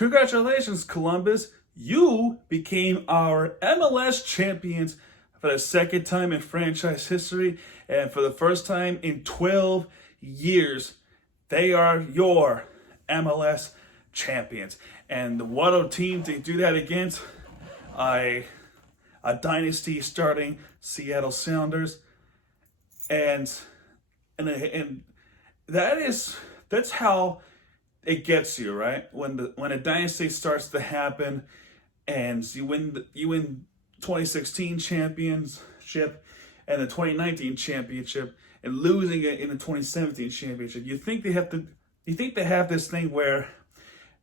Congratulations, Columbus. You became our MLS champions for the second time in franchise history, and for the first time in 12 years. They are your MLS champions. And what a team to do that against. A dynasty starting Seattle Sounders. And that's how it gets you, right? When a dynasty starts to happen, and you win 2016 championship and the 2019 championship, and losing it in the 2017 championship. You think they have this thing where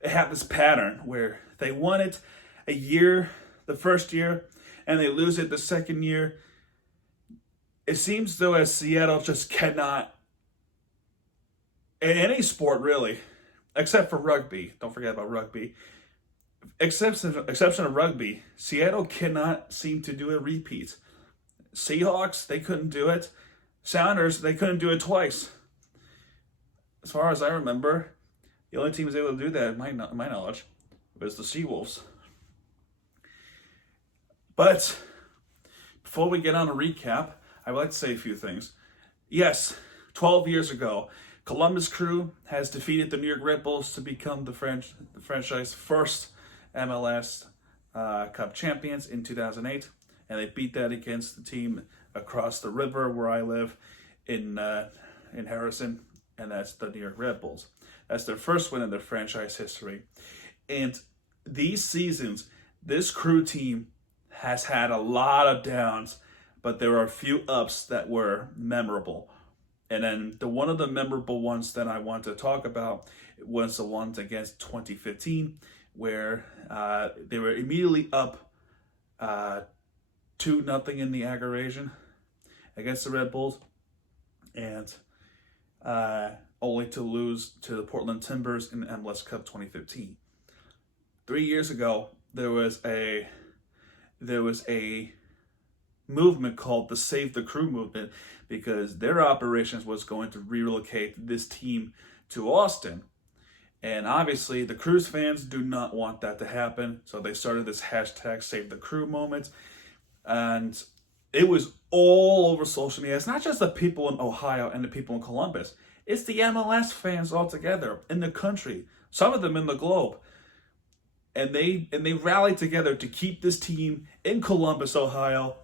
they have this pattern where they won it a year, the first year, and they lose it the second year. It seems though as Seattle just cannot, in any sport really, except for rugby. Don't forget about rugby. Exception of rugby, Seattle cannot seem to do a repeat. Seahawks, they couldn't do it. Sounders, they couldn't do it twice. As far as I remember, the only team who was able to do that, in my knowledge, was the Seawolves. But before we get on a recap, I would like to say a few things. Yes, 12 years ago, Columbus Crew has defeated the New York Red Bulls to become the franchise first MLS Cup champions in 2008, and they beat that against the team across the river where I live in Harrison, and that's the New York Red Bulls. That's their first win in their franchise history. And these seasons, this Crew team has had a lot of downs, but there are a few ups that were memorable. And then one of the memorable ones that I want to talk about was the ones against 2015, where they were immediately up 2-0 in the aggregation against the Red Bulls, and only to lose to the Portland Timbers in the MLS Cup 2015. 3 years ago, there was a movement called the Save the Crew movement, because their operations was going to relocate this team to Austin. And obviously the Crews fans do not want that to happen, so they started this hashtag Save the Crew moment. And it was all over social media. It's not just the people in Ohio and the people in Columbus. It's the MLS fans altogether in the country, some of them in the globe. And they rallied together to keep this team in Columbus, Ohio,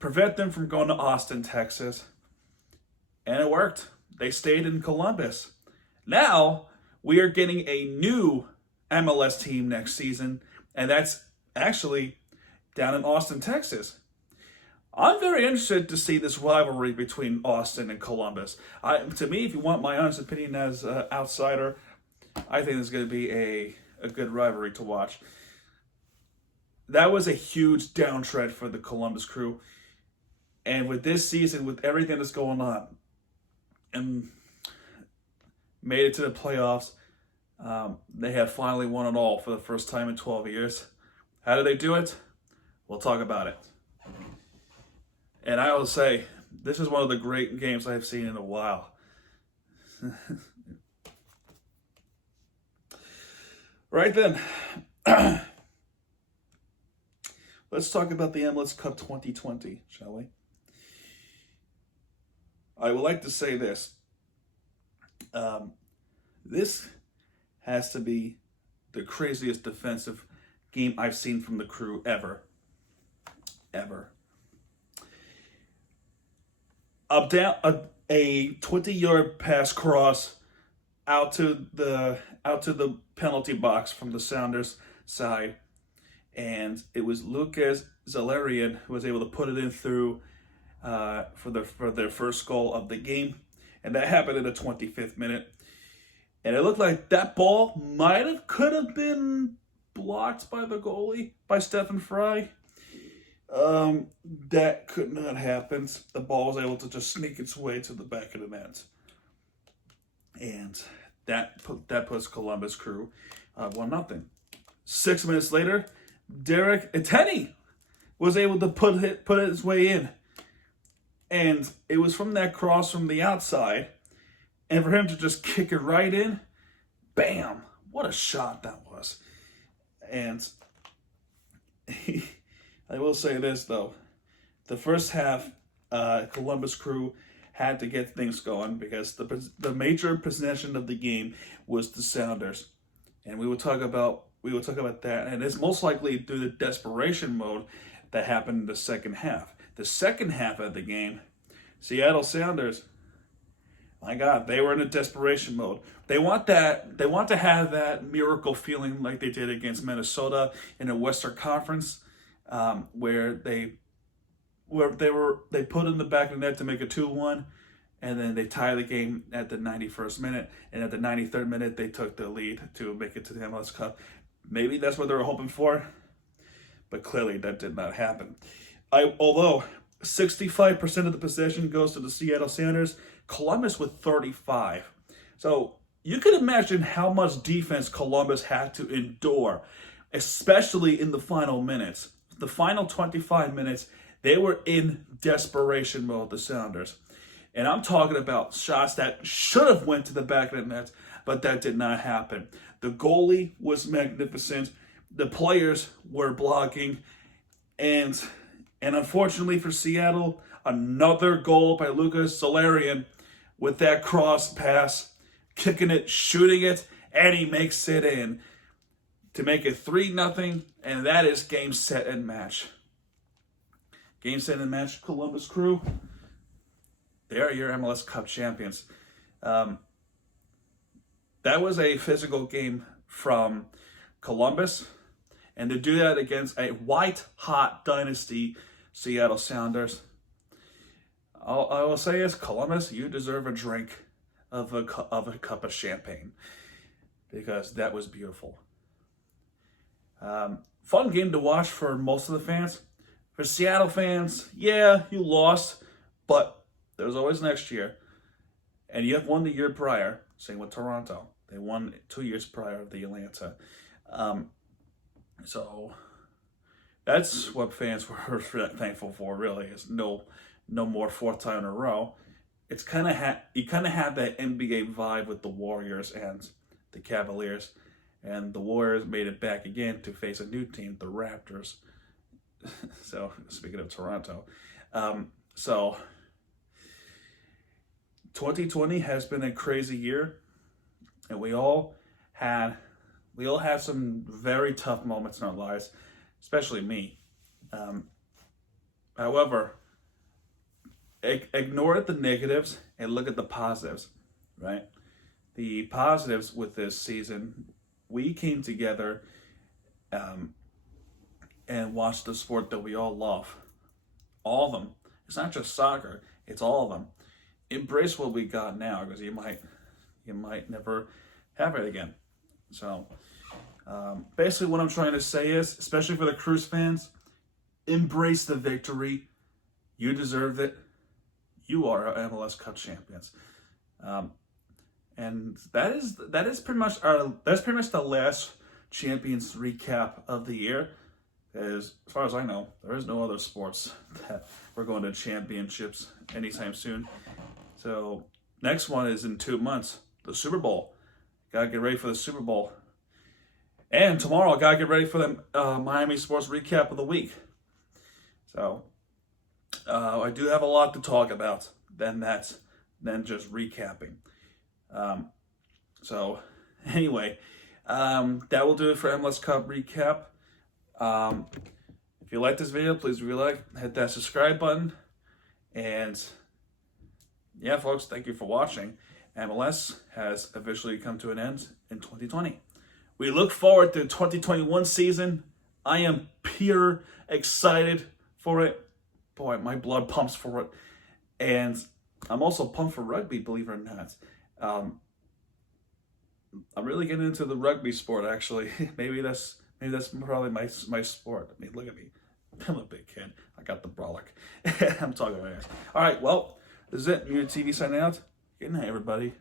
prevent them from going to Austin, Texas. And it worked. They stayed in Columbus. Now, we are getting a new MLS team next season, and that's actually down in Austin, Texas. I'm very interested to see this rivalry between Austin and Columbus. To me, if you want my honest opinion as an outsider, I think it's going to be a good rivalry to watch. That was a huge downtread for the Columbus Crew. And with this season, with everything that's going on, and made it to the playoffs, they have finally won it all for the first time in 12 years. How did they do it? We'll talk about it. And I will say, this is one of the great games I've seen in a while. Right then, let's talk about the MLS Cup 2020, shall we? I would like to say this. This has to be the craziest defensive game I've seen from the Crew ever. Up down a 20-yard pass cross out to the penalty box from the Sounders side, and it was Lucas Zalarian who was able to put it in through for their first goal of the game, and that happened in the 25th minute. And it looked like that ball could have been blocked by the goalie, by Stephen Fry. That could not happen. The ball was able to just sneak its way to the back of the net. And that puts Columbus Crew 1-0. 6 minutes later, Derek Eteni was able to put his way in. And it was from that cross from the outside. And for him to just kick it right in, bam, what a shot that was. And I will say this, though. The first half, Columbus Crew had to get things going because the major possession of the game was the Sounders. And we will talk about that. And it's most likely due to desperation mode that happened in the second half. The second half of the game, Seattle Sounders, my God, they were in a desperation mode. They want to have that miracle feeling like they did against Minnesota in a Western Conference, where they put in the back of the net to make a 2-1, and then they tie the game at the 91st minute, and at the 93rd minute they took the lead to make it to the MLS Cup. Maybe that's what they were hoping for, but clearly that did not happen. Although 65% of the possession goes to the Seattle Sounders, Columbus with 35. So you can imagine how much defense Columbus had to endure, especially in the final minutes. The final 25 minutes, they were in desperation mode, the Sounders. And I'm talking about shots that should have went to the back of the net, but that did not happen. The goalie was magnificent. The players were blocking. And unfortunately for Seattle, another goal by Lucas Solarian with that cross pass, kicking it, shooting it, and he makes it in to make it 3-0, and that is game, set, and match. Game, set, and match, Columbus Crew. They are your MLS Cup champions. That was a physical game from Columbus, and to do that against a white-hot Dynasty Seattle Sounders, I will say is, Columbus, you deserve a drink of a cup of champagne, because that was beautiful. Fun game to watch for most of the fans. For Seattle fans, yeah, you lost, but there's always next year. And you have won the year prior. Same with Toronto. They won 2 years prior of the Atlanta. So that's what fans were thankful for, really, is no more fourth time in a row. It's you kind of have that NBA vibe with the Warriors and the Cavaliers, and the Warriors made it back again to face a new team, the Raptors. So speaking of Toronto, so 2020 has been a crazy year, and we all had some very tough moments in our lives, especially me. However, ignore the negatives and look at the positives, right? The positives with this season, we came together and watched the sport that we all love. All of them. It's not just soccer, it's all of them. Embrace what we got now, because you might never have it again. So basically what I'm trying to say is, especially for the Cruise fans, embrace the victory. You deserve it. You are our MLS Cup champions, and that's pretty much the last Champions recap of the year. As far as I know, there is no other sports that we're going to championships anytime soon. So next one is in 2 months, the Super Bowl. Gotta get ready for the Super Bowl, and tomorrow I gotta get ready for the Miami Sports recap of the week. So. I do have a lot to talk about than just recapping. So anyway, that will do it for MLS Cup recap. If you like this video, please hit that subscribe button. And yeah, folks, thank you for watching. MLS has officially come to an end in 2020. We look forward to the 2021 season. I am pure excited for it. Boy, my blood pumps for it. And I'm also pumped for rugby, believe it or not. I'm really getting into the rugby sport, actually. Maybe that's probably my sport. I mean, look at me. I'm a big kid. I got the brolic. I'm talking about it. All right, well, this is it. Muted TV signing out. Good night, everybody.